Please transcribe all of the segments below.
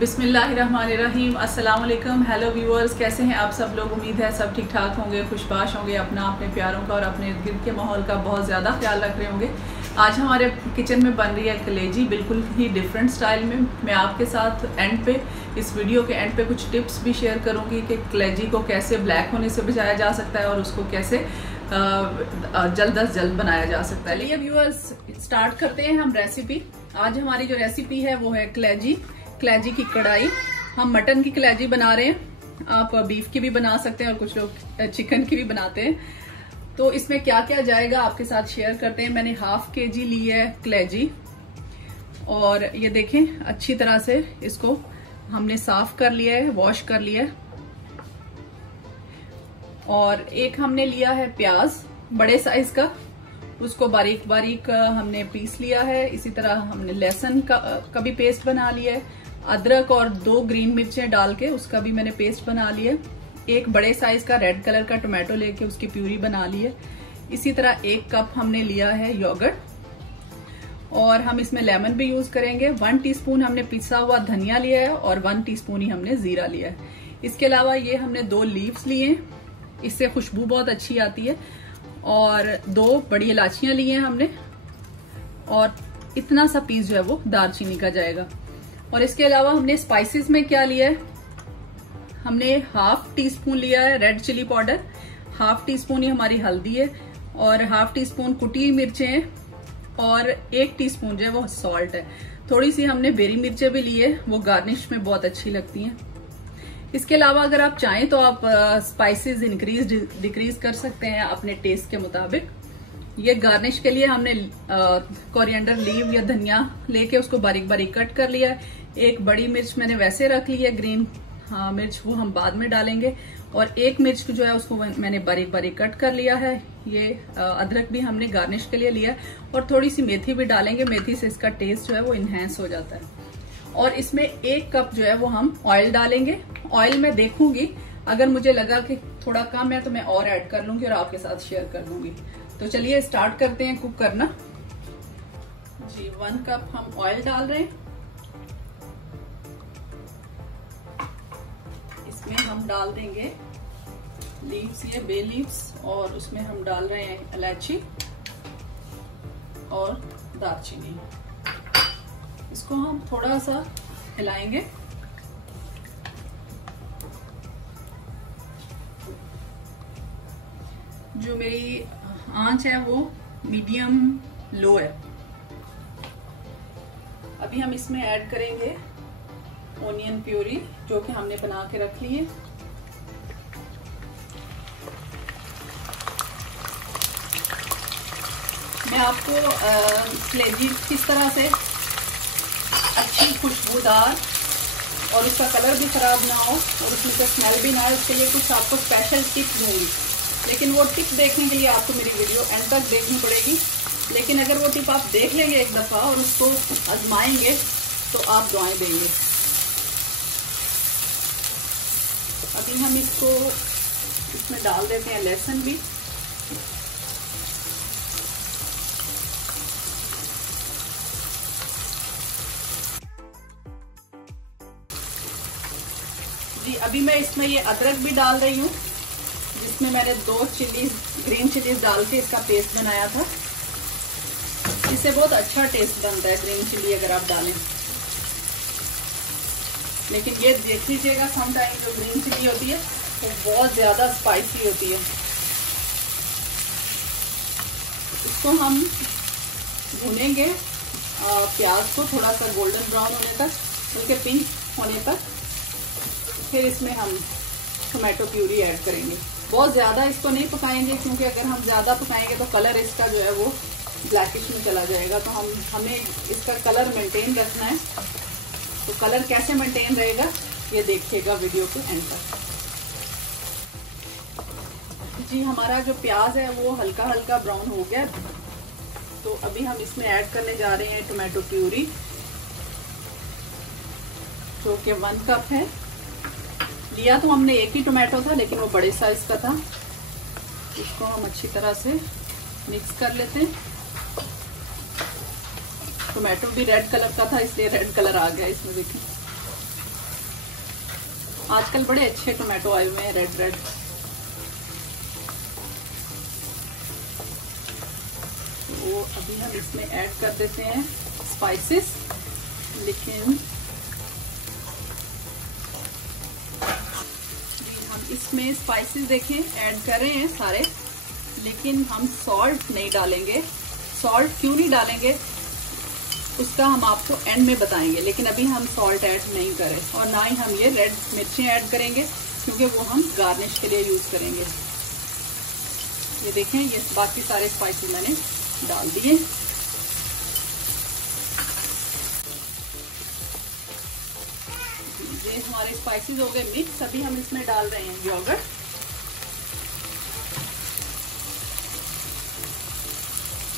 बिस्मिल्लाहिर्रहमानिर्रहीम। अस्सलाम वालेकुम। हेलो व्यूअर्स, कैसे हैं आप सब लोग? उम्मीद है सब ठीक ठाक होंगे, खुशबाश होंगे, अपने प्यारों का और अपने इर्द गिर्द के माहौल का बहुत ज़्यादा ख्याल रख रहे होंगे। आज हमारे किचन में बन रही है कलेजी, बिल्कुल ही डिफरेंट स्टाइल में। मैं आपके साथ एंड पे, इस वीडियो के एंड पे कुछ टिप्स भी शेयर करूँगी कि कलेजी को कैसे ब्लैक होने से बचाया जा सकता है और उसको कैसे जल्द अज जल्द बनाया जा सकता है। लिए व्यूअर्स, स्टार्ट करते हैं हम रेसिपी। आज हमारी जो रेसिपी है वो है कलेजी की कढ़ाई। हम मटन की कलेजी बना रहे हैं, आप बीफ की भी बना सकते हैं और कुछ लोग चिकन की भी बनाते हैं। तो इसमें क्या क्या जाएगा आपके साथ शेयर करते हैं। मैंने ½ kg ली है कलेजी और ये देखें अच्छी तरह से इसको हमने साफ कर लिया है, वॉश कर लिया है। और एक हमने लिया है प्याज बड़े साइज का, उसको बारीक बारीक हमने पीस लिया है। इसी तरह हमने लहसुन का भी पेस्ट बना लिया है। अदरक और 2 ग्रीन मिर्चें डाल के उसका भी मैंने पेस्ट बना लिया है। एक बड़े साइज का रेड कलर का टोमेटो लेके उसकी प्यूरी बना ली है। इसी तरह 1 कप हमने लिया है योगर्ट और हम इसमें लेमन भी यूज करेंगे। 1 टीस्पून हमने पिसा हुआ धनिया लिया है और 1 टीस्पून ही हमने जीरा लिया है। इसके अलावा ये हमने 2 लीव्स लिए, इससे खुशबू बहुत अच्छी आती है। और 2 बड़ी इलायचियां ली हैं हमने और इतना सा पीस जो है वो दालचीनी का जाएगा। और इसके अलावा हमने स्पाइसेस में क्या लिया है, हमने ½ टीस्पून लिया है रेड चिली पाउडर, ½ टीस्पून ही हमारी हल्दी है और ½ टीस्पून कुटी मिर्चें हैं और 1 टीस्पून जो है वो सॉल्ट है। थोड़ी सी हमने बेरी मिर्चें भी ली है, वो गार्निश में बहुत अच्छी लगती हैं। इसके अलावा अगर आप चाहें तो आप स्पाइसेस इंक्रीज डिक्रीज कर सकते हैं अपने टेस्ट के मुताबिक। ये गार्निश के लिए हमने कोरिएंडर लीव या धनिया लेके उसको बारीक बारीक कट कर लिया है। 1 बड़ी मिर्च मैंने वैसे रख ली है, ग्रीन मिर्च वो हम बाद में डालेंगे। और 1 मिर्च जो है उसको मैंने बारीक बारीक कट कर लिया है। ये अदरक भी हमने गार्निश के लिए लिया है और थोड़ी सी मेथी भी डालेंगे, मेथी से इसका टेस्ट जो है वो इनहेंस हो जाता है। और इसमें 1 कप जो है वो हम ऑयल डालेंगे। ऑयल में देखूंगी, अगर मुझे लगा कि थोड़ा कम है तो मैं और ऐड कर लूंगी और आपके साथ शेयर कर दूंगी। तो चलिए स्टार्ट करते हैं कुक करना जी। 1 कप हम ऑयल डाल रहे हैं। इसमें हम डाल देंगे लीव्स, ये बे लीव्स, और उसमें हम डाल रहे हैं इलायची और दालचीनी। इसको हम थोड़ा सा हिलाएंगे। जो मेरी आंच है वो मीडियम लो है। अभी हम इसमें ऐड करेंगे ओनियन प्यूरी जो कि हमने बना के रख ली है। मैं आपको कलेजी किस तरह से अच्छी खुशबूदार और उसका कलर भी खराब ना हो और उसमें से स्मेल भी ना आए, उसके लिए कुछ आपको स्पेशल टिप दूंगी। लेकिन वो टिप देखने के लिए आपको मेरी वीडियो एंड तक देखनी पड़ेगी। लेकिन अगर वो टिप आप देख लेंगे एक दफा और उसको आजमाएंगे तो आप दुआएं देंगे। अभी हम इसमें डाल देते हैं लहसुन भी। जी अभी मैं इसमें ये अदरक भी डाल रही हूँ, जिसमें मैंने 2 ग्रीन चिलीज डाल के इसका पेस्ट बनाया था। इससे बहुत अच्छा टेस्ट बनता है ग्रीन चिली अगर आप डालें। लेकिन ये देख लीजिएगा, समटाइम जो ग्रीन चिली होती है वो बहुत ज्यादा स्पाइसी होती है। इसको हम भूनेंगे प्याज को थोड़ा सा गोल्डन ब्राउन होने तक, हल्के पिंक होने तक। फिर इसमें हम टोमेटो प्यूरी ऐड करेंगे। बहुत ज्यादा इसको नहीं पकाएंगे क्योंकि अगर हम ज्यादा पकाएंगे तो कलर इसका जो है वो ब्लैकिश में चला जाएगा। तो हमें इसका कलर मेंटेन रखना है। तो कलर कैसे मेंटेन रहेगा ये देखिएगा वीडियो के एंड तक जी। हमारा जो प्याज है वो हल्का हल्का ब्राउन हो गया। तो अभी हम इसमें ऐड करने जा रहे हैं टोमेटो प्यूरी जो कि 1 कप है। लिया तो हमने 1 ही टोमेटो था लेकिन वो बड़े साइज का था। इसको हम अच्छी तरह से मिक्स कर लेते हैं। टोमेटो भी रेड कलर का था इसलिए रेड कलर आ गया इसमें, देखिए। आजकल बड़े अच्छे टोमेटो आए हुए हैं, रेड रेड। तो अभी हम इसमें ऐड कर देते हैं स्पाइसेस, लेकिन हम इसमें स्पाइसेस देखें ऐड कर रहे हैं सारे, लेकिन हम सॉल्ट नहीं डालेंगे। सॉल्ट क्यों नहीं डालेंगे उसका हम आपको एंड में बताएंगे, लेकिन अभी हम सॉल्ट ऐड नहीं करें, और ना ही हम ये रेड मिर्चें ऐड करेंगे, क्योंकि वो हम गार्निश के लिए यूज करेंगे। ये देखें, ये बाकी सारे स्पाइसेस मैंने डाल दिए। ये हमारे स्पाइसेस हो गए मिक्स। अभी हम इसमें डाल रहे हैं योगर्ट।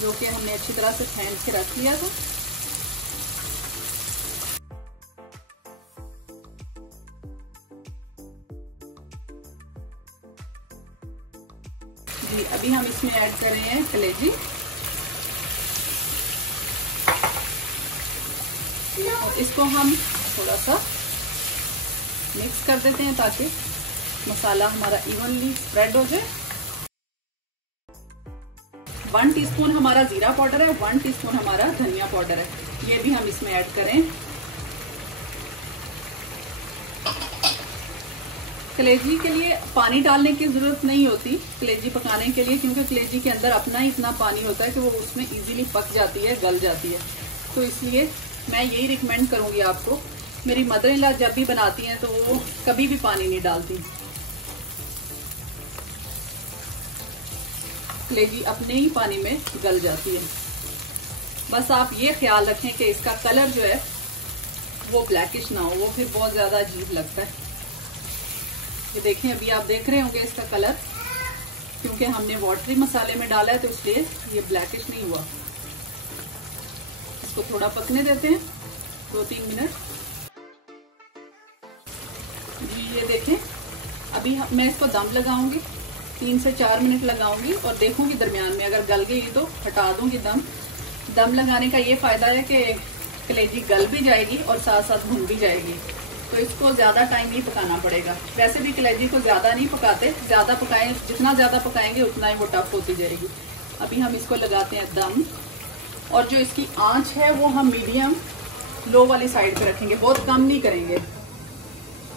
जो कि हमने अच्छी तरह से फेंट के रख लिया था। जी, अभी हम इसमें ऐड कर रहे हैं कलेजी। और इसको हम थोड़ा सा मिक्स कर देते हैं ताकि मसाला हमारा इवनली स्प्रेड हो जाए। 1 टीस्पून हमारा जीरा पाउडर है, 1 टीस्पून हमारा धनिया पाउडर है, ये भी हम इसमें ऐड करें। कलेजी के लिए पानी डालने की जरूरत नहीं होती कलेजी पकाने के लिए, क्योंकि कलेजी के अंदर अपना ही इतना पानी होता है कि वो उसमें इजीली पक जाती है, गल जाती है। तो इसलिए मैं यही रिकमेंड करूंगी आपको। मेरी मदर इन लॉ जब भी बनाती हैं तो वो कभी भी पानी नहीं डालती, कलेजी अपने ही पानी में गल जाती है। बस आप ये ख्याल रखें कि इसका कलर जो है वो ब्लैकिश ना हो, वो फिर बहुत ज्यादा अजीब लगता है। ये देखें, अभी आप देख रहे होंगे इसका कलर, क्योंकि हमने वाटरी मसाले में डाला है तो इसलिए ये ब्लैकिश नहीं हुआ। इसको थोड़ा पकने देते हैं 2-3 मिनट। जी ये देखें, अभी मैं इसको दम लगाऊंगी, 3 से 4 मिनट लगाऊंगी और देखूंगी दरमियान में अगर गल गई तो हटा दूंगी दम। दम लगाने का ये फायदा है कि कलेजी गल भी जाएगी और साथ साथ भुन भी जाएगी, तो इसको ज्यादा टाइम नहीं पकाना पड़ेगा। वैसे भी कलेजी को ज्यादा नहीं पकाते, ज्यादा पकाएं, जितना ज्यादा पकाएंगे उतना ही वो टफ होती जाएगी। अभी हम इसको लगाते हैं दम, और जो इसकी आंच है वो हम मीडियम लो वाली साइड पे रखेंगे, बहुत कम नहीं करेंगे,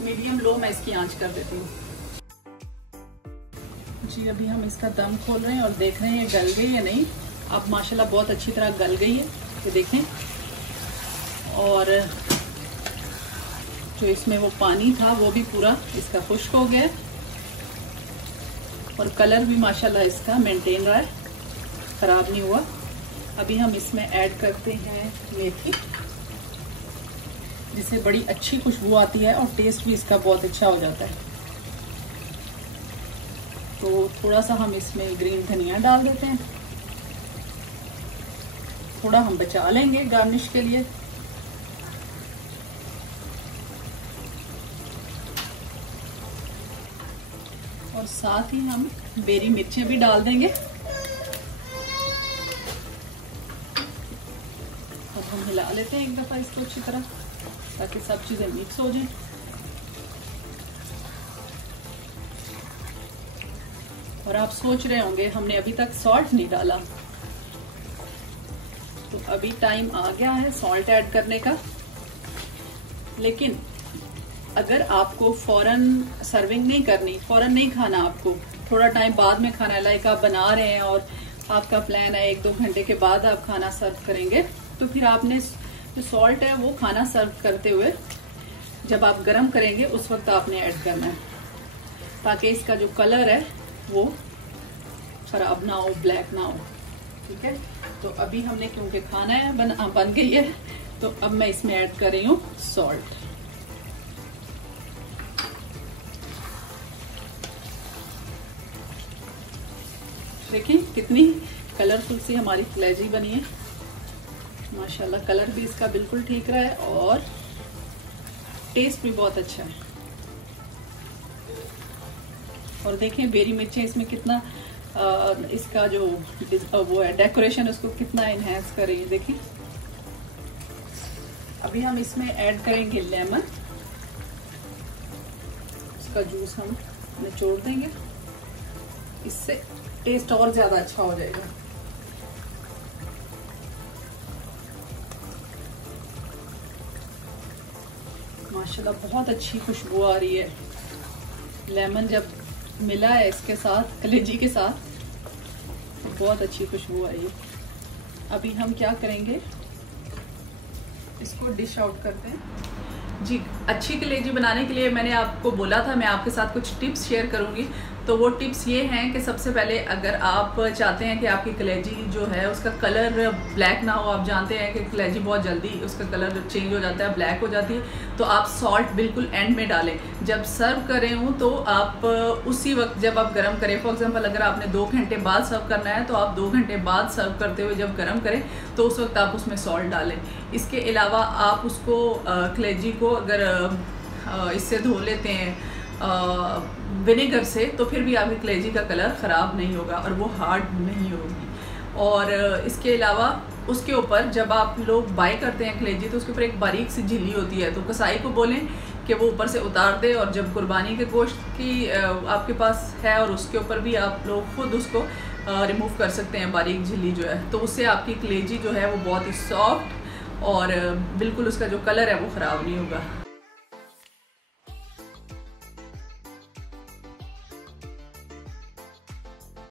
मीडियम लो मैं इसकी आंच कर देती हूँ। जी अभी हम इसका दम खोल रहे हैं और देख रहे हैं गल गई या नहीं। अब माशाल्लाह बहुत अच्छी तरह गल गई है, ये देखें। और जो इसमें वो पानी था वो भी पूरा इसका खुश्क हो गया, और कलर भी माशाल्लाह इसका मेंटेन रहा है, खराब नहीं हुआ। अभी हम इसमें ऐड करते हैं मेथी, जिससे बड़ी अच्छी खुशबू आती है और टेस्ट भी इसका बहुत अच्छा हो जाता है। तो थोड़ा सा हम इसमें ग्रीन धनिया डाल देते हैं, थोड़ा हम बचा लेंगे गार्निश के लिए। और साथ ही हम बेरी मिर्चें भी डाल देंगे। अब हम हिला लेते हैं एक दफा इसको अच्छी तरह, ताकि सब चीजें मिक्स हो जाएं। और आप सोच रहे होंगे हमने अभी तक सॉल्ट नहीं डाला, तो अभी टाइम आ गया है सॉल्ट ऐड करने का। लेकिन अगर आपको फौरन सर्विंग नहीं करनी, फौरन नहीं खाना, आपको थोड़ा टाइम बाद में खाना है, लाइक आप बना रहे हैं और आपका प्लान है 1-2 घंटे के बाद आप खाना सर्व करेंगे, तो फिर आपने जो सॉल्ट है वो खाना सर्व करते हुए जब आप गर्म करेंगे उस वक्त आपने ऐड करना है, ताकि इसका जो कलर है वो खराब ना हो, ब्लैक ना हो। ठीक है, तो अभी हमने क्योंकि खाना है बन गई है, तो अब मैं इसमें ऐड कर रही हूँ सॉल्ट। देखिए कितनी कलरफुल सी हमारी कलेजी बनी है, माशाल्लाह। कलर भी इसका बिल्कुल ठीक रहा है और टेस्ट भी बहुत अच्छा है। और देखें बेरी मिर्चें इसमें कितना इसका जो वो है डेकोरेशन, उसको कितना एनहेंस कर रही है। देखिए अभी हम इसमें ऐड करेंगे लेमन, इसका जूस हम निचोड़ देंगे, इससे टेस्ट और ज्यादा अच्छा हो जाएगा। माशाल्लाह बहुत अच्छी खुशबू आ रही है। लेमन जब मिला है इसके साथ, कलेजी के साथ, तो बहुत अच्छी खुशबू आई है। अभी हम क्या करेंगे, इसको डिश आउट करते हैं। जी, अच्छी कलेजी बनाने के लिए मैंने आपको बोला था मैं आपके साथ कुछ टिप्स शेयर करूंगी। तो वो टिप्स ये हैं कि सबसे पहले अगर आप चाहते हैं कि आपकी कलेजी जो है उसका कलर ब्लैक ना हो, आप जानते हैं कि कलेजी बहुत जल्दी उसका कलर चेंज हो जाता है, ब्लैक हो जाती है, तो आप सॉल्ट बिल्कुल एंड में डालें। जब सर्व करें हूँ तो आप उसी वक्त जब आप गर्म करें, फॉर एग्जांपल अगर आपने 2 घंटे बाद सर्व करना है तो आप 2 घंटे बाद सर्व करते हुए जब गर्म करें तो उस वक्त आप उसमें सॉल्ट डालें। इसके अलावा आप उसको कलेजी को अगर इससे धो लेते हैं विनेगर से, तो फिर भी आपकी कलेजी का कलर ख़राब नहीं होगा और वो हार्ड नहीं होगी। और इसके अलावा उसके ऊपर जब आप लोग बाय करते हैं कलेजी तो उसके ऊपर एक बारीक सी झिल्ली होती है, तो कसाई को बोलें कि वो ऊपर से उतार दे। और जब कुर्बानी के गोश्त की आपके पास है और उसके ऊपर भी आप लोग खुद उसको रिमूव कर सकते हैं बारीक झिल्ली जो है, तो उससे आपकी कलेजी जो है वो बहुत ही सॉफ्ट और बिल्कुल उसका जो कलर है वो ख़राब नहीं होगा।